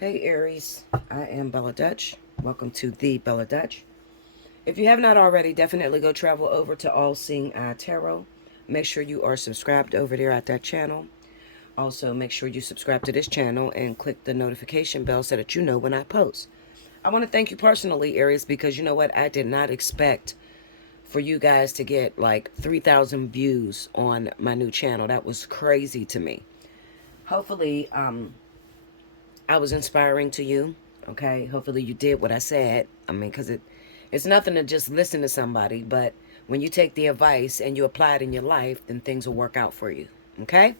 Hey Aries, I am Bella Dutch. Welcome to the Bella Dutch. If you have not already, definitely go travel over to Allseeingeyetarot. Make sure you are subscribed over there at that channel. Also, make sure you subscribe to this channel and click the notification bell so that you know when I post. I want to thank you personally, Aries, because you know what? I did not expect for you guys to get like 3,000 views on my new channel. That was crazy to me. Hopefully, I was inspiring to you. Okay, hopefully you did what I said. I mean, because it's nothing to just listen to somebody, but when you take the advice and you apply it in your life, then things will work out for you. Okay.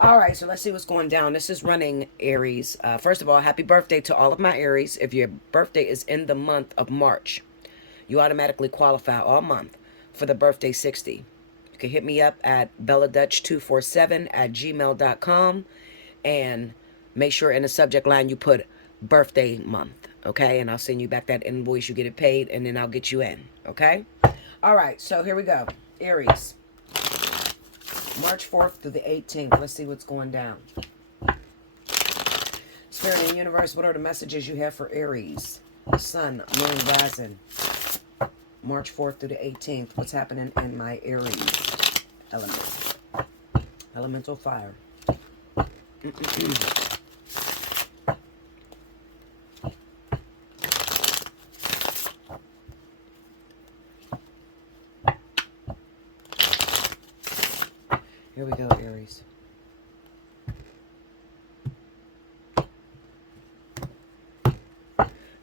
All right, so let's see what's going down. This is running Aries. First of all, happy birthday to all of my Aries. If your birthday is in the month of March, you automatically qualify all month for the birthday 60. You can hit me up at belladutch247@gmail.com and make sure in the subject line you put birthday month, okay? And I'll send you back that invoice, you get it paid, and then I'll get you in, okay? All right, so here we go. Aries, March 4th through the 18th. Let's see what's going down. Spirit and universe, what are the messages you have for Aries? Sun, moon, rising. March 4th through the 18th. What's happening in my Aries element? Elemental fire. Here we go, Aries.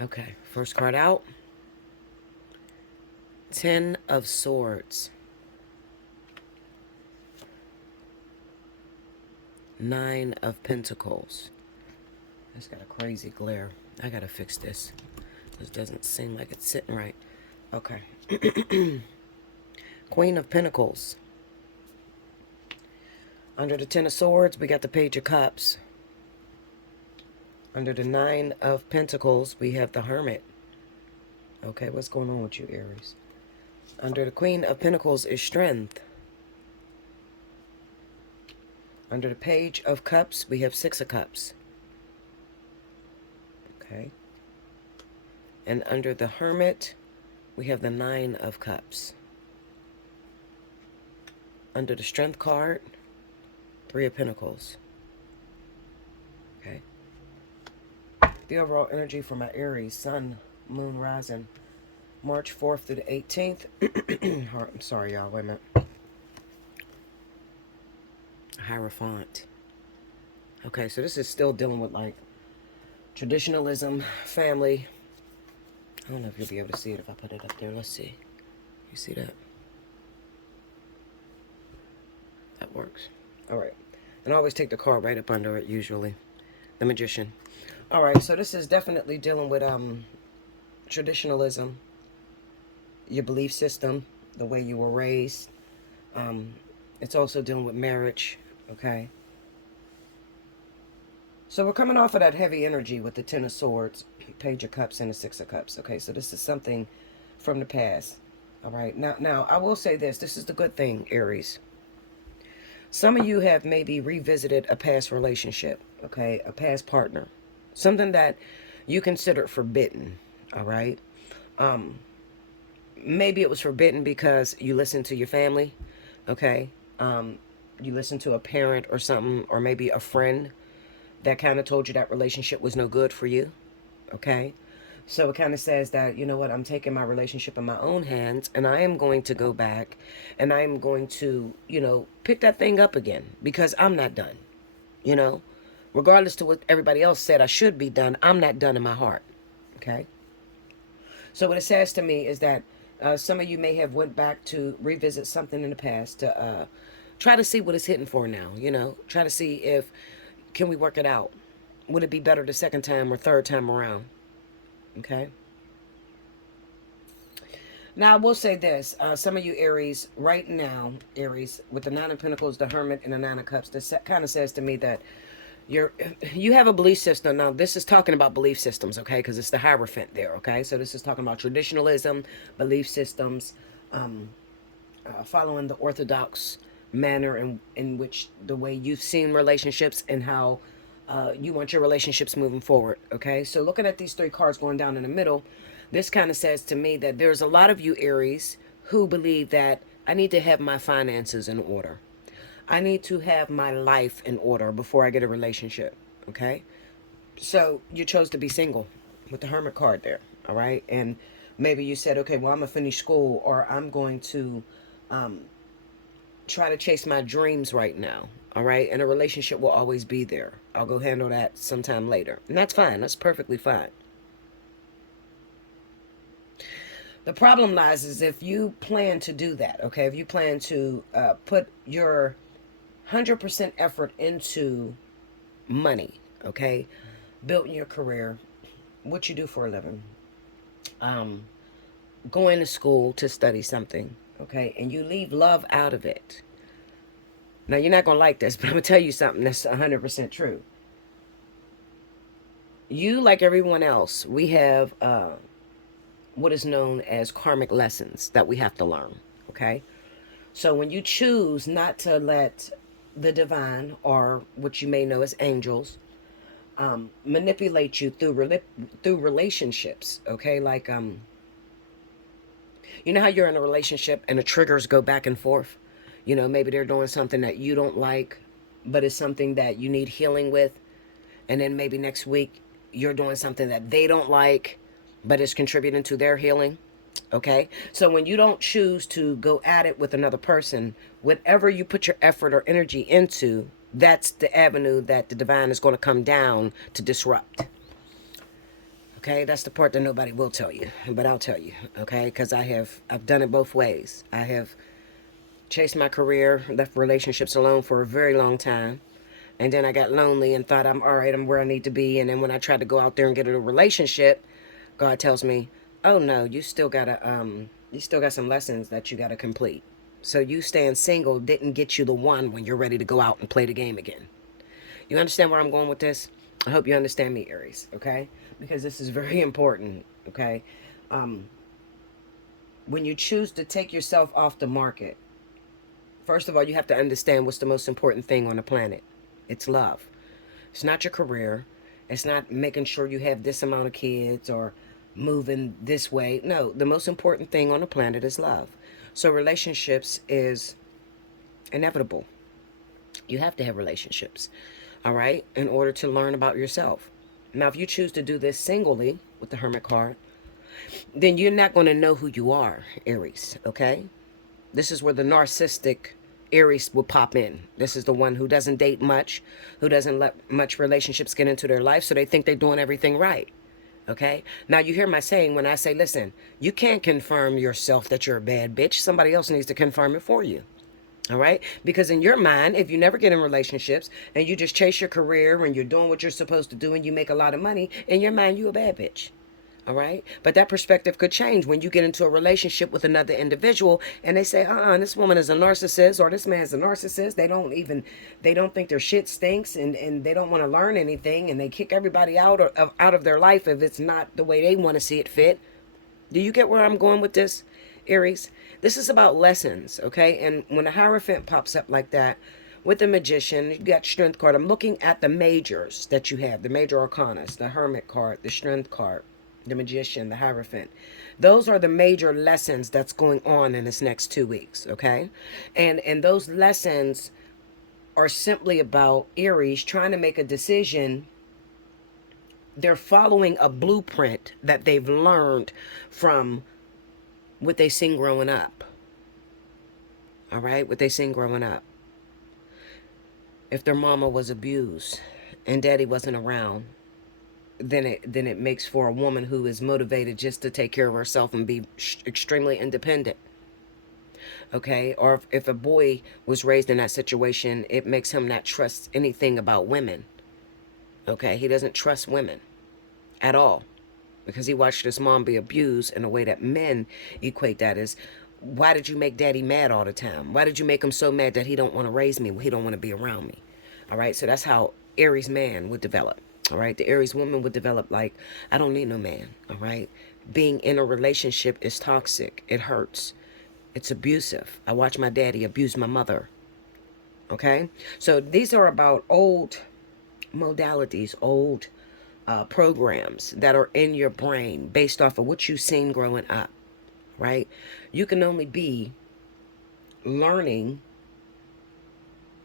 Okay, first card out. 10 of Swords. 9 of Pentacles. That's got a crazy glare. I gotta fix this. This doesn't seem like it's sitting right. Okay. Queen of Pentacles. Under the 10 of Swords, we got the Page of Cups. Under the 9 of Pentacles, we have the Hermit. Okay, what's going on with you, Aries? Under the Queen of Pentacles is Strength. Under the Page of Cups, we have 6 of Cups. Okay. And under the Hermit, we have the 9 of Cups. Under the Strength card, 3 of Pentacles. Okay. The overall energy for my Aries, Sun, Moon, Rising, March 4th through the 18th. I'm sorry, y'all. Wait a minute. Hierophant. Okay, so this is still dealing with like traditionalism, family. I don't know if you'll be able to see it if I put it up there. Let's see. You see that? That works. All right. And I always take the card right up under it, usually. The Magician. All right, so this is definitely dealing with traditionalism, your belief system, the way you were raised. It's also dealing with marriage, okay? So we're coming off of that heavy energy with the 10 of Swords, Page of Cups, and the 6 of Cups, okay? So this is something from the past, all right? Now I will say this. This is the good thing, Aries. Some of you have maybe revisited a past relationship, okay? A past partner. Something that you considered forbidden, all right? Maybe it was forbidden because you listened to your family, okay? You listened to a parent or something, or maybe a friend that kind of told you that relationship was no good for you, okay? So it kind of says that, you know what, I'm taking my relationship in my own hands, and I am going to go back, and I am going to, you know, pick that thing up again, because I'm not done, you know? Regardless to what everybody else said I should be done, I'm not done in my heart, okay? So what it says to me is that some of you may have went back to revisit something in the past to try to see what it's hitting for now, you know? Try to see if, can we work it out? Would it be better the second time or third time around? Okay? Now, I will say this. Some of you Aries, right now, Aries, with the 9 of Pentacles, the Hermit, and the 9 of Cups, this kind of says to me that you have a belief system. Now, this is talking about belief systems, okay? Because it's the Hierophant there, okay? So this is talking about traditionalism, belief systems, following the orthodox manner in which the way you've seen relationships and how You want your relationships moving forward. Okay, so looking at these three cards going down in the middle, this kind of says to me that there's a lot of you Aries who believe that I need to have my finances in order. I need to have my life in order before I get a relationship. Okay, so you chose to be single with the Hermit card there. All right, and maybe you said, okay, well, I'm gonna finish school, or I'm going to try to chase my dreams right now. All right, and a relationship will always be there. I'll go handle that sometime later, and that's fine. That's perfectly fine. The problem lies is if you plan to do that. Okay, if you plan to put your 100% effort into money. Okay, building your career, what you do for a living, um, going to school to study something. Okay, and you leave love out of it. Now, you're not going to like this, but I'm going to tell you something that's 100% true. You, like everyone else, we have what is known as karmic lessons that we have to learn. Okay? So when you choose not to let the divine, or what you may know as angels, manipulate you through relationships, okay? Like, you know how you're in a relationship and the triggers go back and forth? You know, maybe they're doing something that you don't like, but it's something that you need healing with. And then maybe next week you're doing something that they don't like, but it's contributing to their healing. Okay, so when you don't choose to go at it with another person, whatever you put your effort or energy into, that's the avenue that the divine is going to come down to disrupt. Okay, that's the part that nobody will tell you, but I'll tell you. Okay, because I've done it both ways. I have chased my career, left relationships alone for a very long time. And then I got lonely and thought, I'm all right, I'm where I need to be. And then when I tried to go out there and get a relationship, God tells me, oh no, you still got some lessons that you gotta complete. So you staying single didn't get you the one when you're ready to go out and play the game again. You understand where I'm going with this? I hope you understand me, Aries, okay? Because this is very important, okay? Um, when you choose to take yourself off the market, first of all, you have to understand what's the most important thing on the planet. It's love. It's not your career. It's not making sure you have this amount of kids or moving this way. No, the most important thing on the planet is love. So relationships is inevitable. You have to have relationships, all right, in order to learn about yourself. Now, if you choose to do this singly with the Hermit card, then you're not going to know who you are, Aries, okay? This is where the narcissistic Aries will pop in. This is the one who doesn't date much, who doesn't let much relationships get into their life, so they think they're doing everything right. Okay? Now, you hear my saying when I say, listen, you can't confirm yourself that you're a bad bitch. Somebody else needs to confirm it for you. All right? Because in your mind, if you never get in relationships and you just chase your career and you're doing what you're supposed to do and you make a lot of money, in your mind, you a bad bitch. All right. But that perspective could change when you get into a relationship with another individual and they say, this woman is a narcissist or this man's a narcissist. They don't think their shit stinks and they don't want to learn anything and they kick everybody out of their life if it's not the way they want to see it fit. Do you get where I'm going with this, Aries? This is about lessons, okay? And when a Hierophant pops up like that, with the Magician, you got Strength card. I'm looking at the majors that you have, the major arcanas, the Hermit card, the Strength card, the Magician, the Hierophant. Those are the major lessons that's going on in this next 2 weeks, okay? And those lessons are simply about Aries trying to make a decision. They're following a blueprint that they've learned from what they seen growing up. All right? What they seen growing up. If their mama was abused and daddy wasn't around, then it makes for a woman who is motivated just to take care of herself and be extremely independent. Okay? Or if a boy was raised in that situation, it makes him not trust anything about women. Okay? He doesn't trust women at all because he watched his mom be abused in a way that men equate that as, why did you make daddy mad all the time? Why did you make him so mad that he don't want to raise me? He don't want to be around me. All right? So that's how Aries man would develop. All right, the Aries woman would develop like, I don't need no man. All right, being in a relationship is toxic. It hurts. It's abusive. I watched my daddy abuse my mother. Okay, so these are about old modalities, old programs that are in your brain based off of what you've seen growing up, right? You can only be learning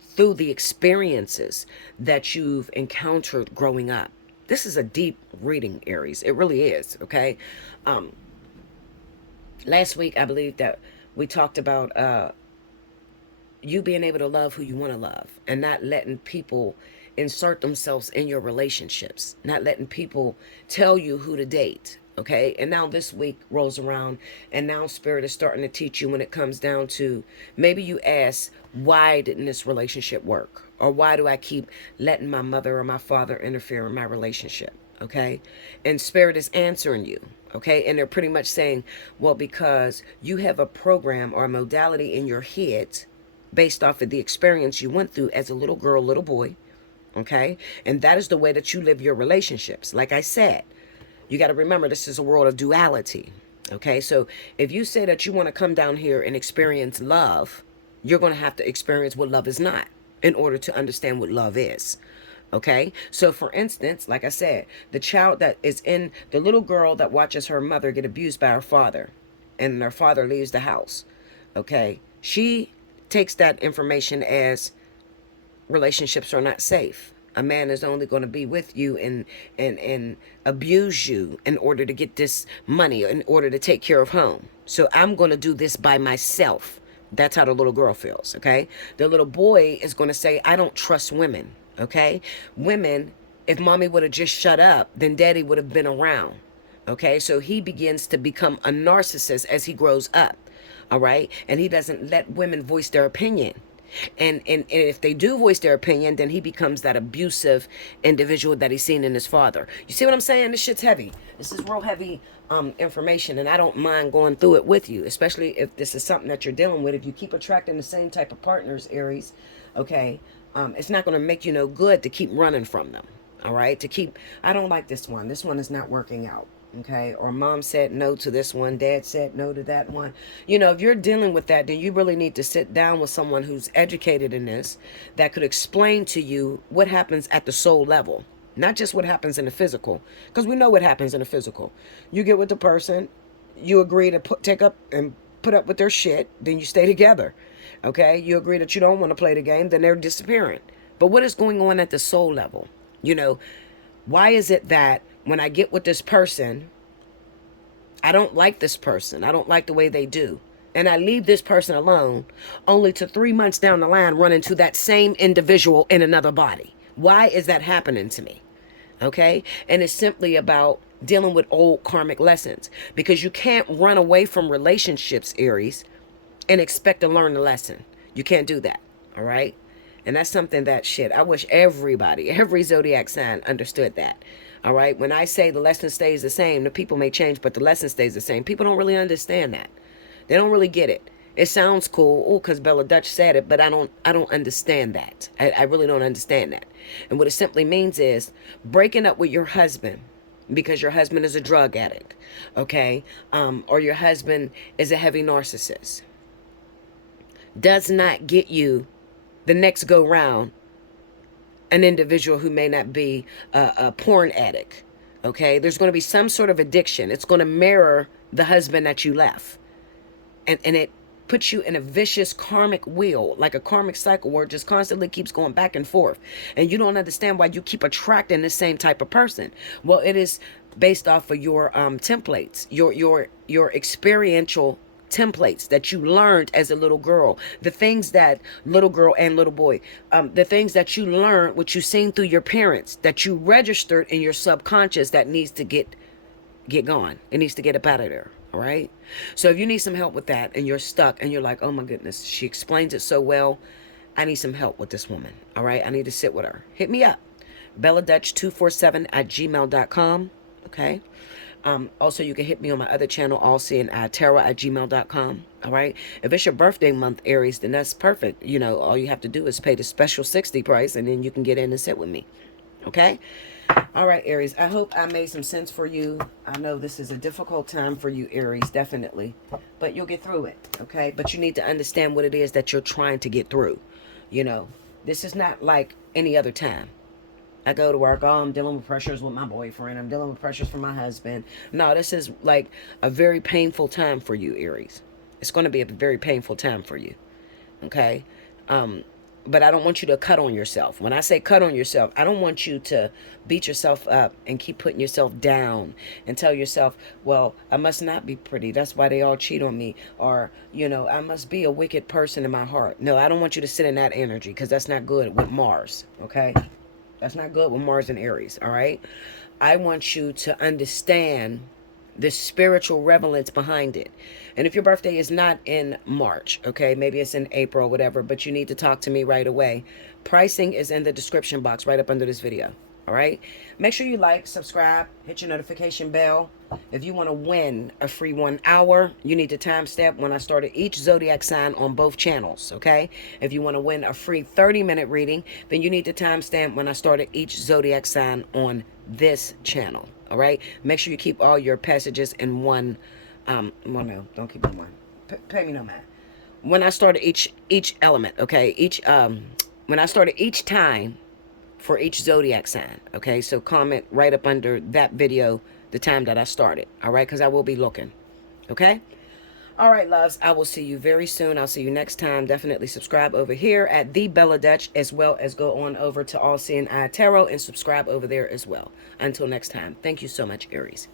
through the experiences that you've encountered growing up. This is a deep reading, Aries. It really is, okay? Um, Last week, I believe that we talked about you being able to love who you want to love and not letting people insert themselves in your relationships, not letting people tell you who to date. Okay. And now this week rolls around, and now Spirit is starting to teach you when it comes down to maybe you ask, why didn't this relationship work? Or why do I keep letting my mother or my father interfere in my relationship? Okay. And Spirit is answering you. Okay. And they're pretty much saying, well, because you have a program or a modality in your head based off of the experience you went through as a little girl, little boy. Okay. And that is the way that you live your relationships. Like I said, you got to remember, this is a world of duality. Okay. So if you say that you want to come down here and experience love, you're going to have to experience what love is not in order to understand what love is. Okay. So for instance, like I said, the child that is in the little girl that watches her mother get abused by her father, and her father leaves the house. Okay. She takes that information as relationships are not safe. A man is only going to be with you and abuse you in order to get this money, in order to take care of home. So I'm going to do this by myself. That's how the little girl feels, okay? The little boy is going to say, I don't trust women, okay? Women, if mommy would have just shut up, then daddy would have been around, okay? So he begins to become a narcissist as he grows up, all right? And he doesn't let women voice their opinion. And if they do voice their opinion, then he becomes that abusive individual that he's seen in his father. You see what I'm saying? This shit's heavy. This is real heavy information, and I don't mind going through it with you, especially if this is something that you're dealing with. If you keep attracting the same type of partners, Aries, okay, it's not going to make you no good to keep running from them. All right, to keep, I don't like this one. This one is not working out. Okay, or mom said no to this one, dad said no to that one. You know, if you're dealing with that, then you really need to sit down with someone who's educated in this, that could explain to you what happens at the soul level, not just what happens in the physical, because we know what happens in the physical. You get with the person, you agree to take up and put up with their shit, then you stay together. Okay, you agree that you don't want to play the game, then they're disappearing. But what is going on at the soul level? You know, why is it that when I get with this person, I don't like this person, I don't like the way they do, and I leave this person alone, only to 3 months down the line run into that same individual in another body? Why is that happening to me? Okay. And it's simply about dealing with old karmic lessons, because you can't run away from relationships, Aries, and expect to learn the lesson. You can't do that. All right. And that's something that I wish everybody, every zodiac sign understood that. All right. When I say the lesson stays the same, the people may change, but the lesson stays the same. People don't really understand that. They don't really get it. It sounds cool, because Bella Dutch said it, but I don't understand that. I really don't understand that. And what it simply means is breaking up with your husband because your husband is a drug addict, okay, or your husband is a heavy narcissist, does not get you the next go round an individual who may not be a porn addict. Okay, there's going to be some sort of addiction. It's going to mirror the husband that you left, and it puts you in a vicious karmic wheel, like a karmic cycle where it just constantly keeps going back and forth, and you don't understand why you keep attracting the same type of person. Well, it is based off of your templates, your experiential templates that you learned as a little girl, the things that little girl and little boy, the things that you learned, what you seen through your parents, that you registered in your subconscious, that needs to get gone. It needs to get up out of there. All right. So if you need some help with that and you're stuck and you're like, oh my goodness, she explains it so well, I need some help with this woman. All right. I need to sit with her. Hit me up. BellaDutch247@gmail.com. Okay. Also, you can hit me on my other channel, Allseeingeyetarot@gmail.com. All right. If it's your birthday month, Aries, then that's perfect. You know, all you have to do is pay the special 60 price, and then you can get in and sit with me. Okay. All right, Aries. I hope I made some sense for you. I know this is a difficult time for you, Aries, definitely. But you'll get through it. Okay. But you need to understand what it is that you're trying to get through. You know, this is not like any other time. I go to work, oh, I'm dealing with pressures with my boyfriend, I'm dealing with pressures from my husband. No, this is like a very painful time for you, Aries. It's going to be a very painful time for you. Okay? But I don't want you to cut on yourself. When I say cut on yourself, I don't want you to beat yourself up and keep putting yourself down and tell yourself, well, I must not be pretty. That's why they all cheat on me. Or, I must be a wicked person in my heart. No, I don't want you to sit in that energy, because that's not good with Mars. Okay? That's not good with Mars and Aries. All right? I want you to understand the spiritual relevance behind it. And if your birthday is not in March, okay, maybe it's in April, whatever, but you need to talk to me right away. Pricing is in the description box right up under this video. All right. Make sure you like, subscribe, hit your notification bell. If you want to win a free 1 hour, you need to timestamp when I started each zodiac sign on both channels. Okay. If you want to win a free 30-minute reading, then you need to timestamp when I started each zodiac sign on this channel. All right. Make sure you keep all your passages in one. Well, no, don't keep in one. Pay me no mind. When I started each element, okay, when I started each time for each zodiac sign, okay, so comment right up under that video the time that I started, all right, because I will be looking, okay. All right, loves, I will see you very soon. I'll see you next time. Definitely subscribe over here at The Bella Dutch, as well as go on over to Allseeingeyetarot and subscribe over there as well. Until next time, thank you so much, Aries.